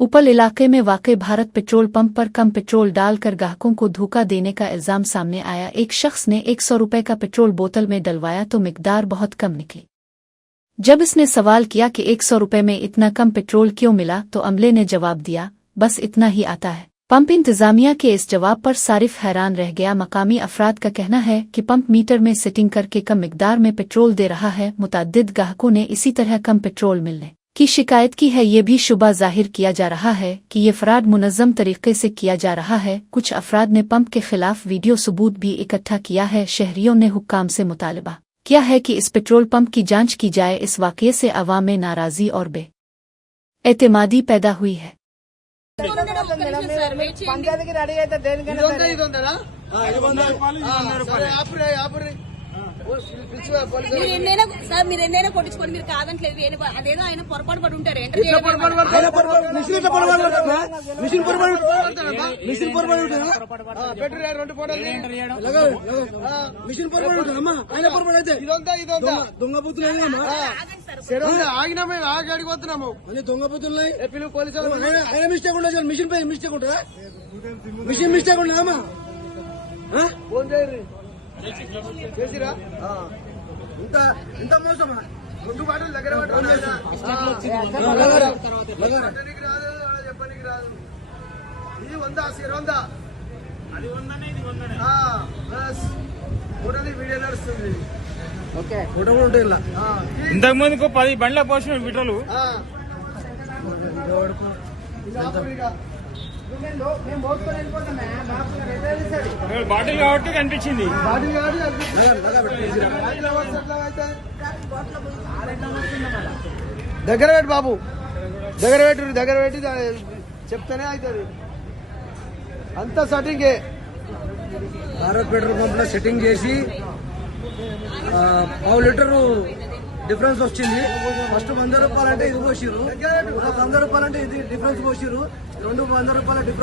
उपल इलाके में वाक़ भारत पेट्रोल पंप पर कम पेट्रोल डालकर ग्राहकों को धोखा देने का इल्जाम सामने आया। एक शख्स ने 100 रुपये का पेट्रोल बोतल में डलवाया तो मिकदार बहुत कम निकली। जब इसने सवाल किया कि 100 रुपये में इतना कम पेट्रोल क्यों मिला, तो अमले ने जवाब दिया, बस इतना ही आता है। पंप इंतजामिया के इस जवाब पर सारिफ हैरान रह गया। मकामी अफराद का कहना है कि पंप मीटर में सेटिंग करके कम मिकदार में पेट्रोल दे रहा है। मुतअद्दिद ग्राहकों ने इसी तरह कम पेट्रोल मिलने की शिकायत की है। ये भी शुबा जाहिर किया जा रहा है कि ये फ्रॉड मुनज़्ज़म तरीके से किया जा रहा है। कुछ अफराद ने पंप के खिलाफ वीडियो सबूत भी इकट्ठा किया है। शहरियों ने हुक्काम से मुतालबा किया है कि इस पेट्रोल पंप की जांच की जाए। इस वाक़ये से अवाम में नाराज़ी और बेएतमादी पैदा हुई है। మీరెన్నైనా కొట్టించుకోండి, మీరు కాదంటలేదు. అదేదో ఆయన పొరపాటు పడి ఉంటారు. దొంగ బుద్ధులు ఆగినామే ఆగి అడిగిపోతున్నాము. దొంగ బుద్ధులు పిలువు పోలీసులు. ఆయన మిస్టేక్ ఉండదు, మిషన్ పై మిస్టేక్ ఉంటుందా? మిషన్ మిస్టేక్ ఉండదమ్మా. ఫోన్ చేయరు చేసిరా. ఇంత మోసమా? 2 బాటలు దగ్గర చెప్పడానికి రాదు, చెప్పడానికి రాదు. ఇది 100 అది 100 ఇది 100 ఫోటోది వీడియో నడుస్తుంది. ఓకే, ఫోటో కూడా ఉంటుంది. ఇంతకు ముందుకు 10 బండ్ల పోసిన పెట్రోలు బాటిల్ కాబట్టి కనిపించింది. దగ్గర పెట్టి బాబు, దగ్గర పెట్టి చెప్తేనే అవుతుంది. అంతా సెట్టింగే. భారత్ పెట్రోల్ పంప్ లో సెట్టింగ్ చేసి 1/2 లీటరు డిఫరెన్స్ వచ్చింది. ఫస్ట్ 100 రూపాయలంటే ఇది పోసిరు, 100 రూపాయలంటే ఇది డిఫరెన్స్ పోసిరు. 2 100 రూపాయల డిఫరెన్స్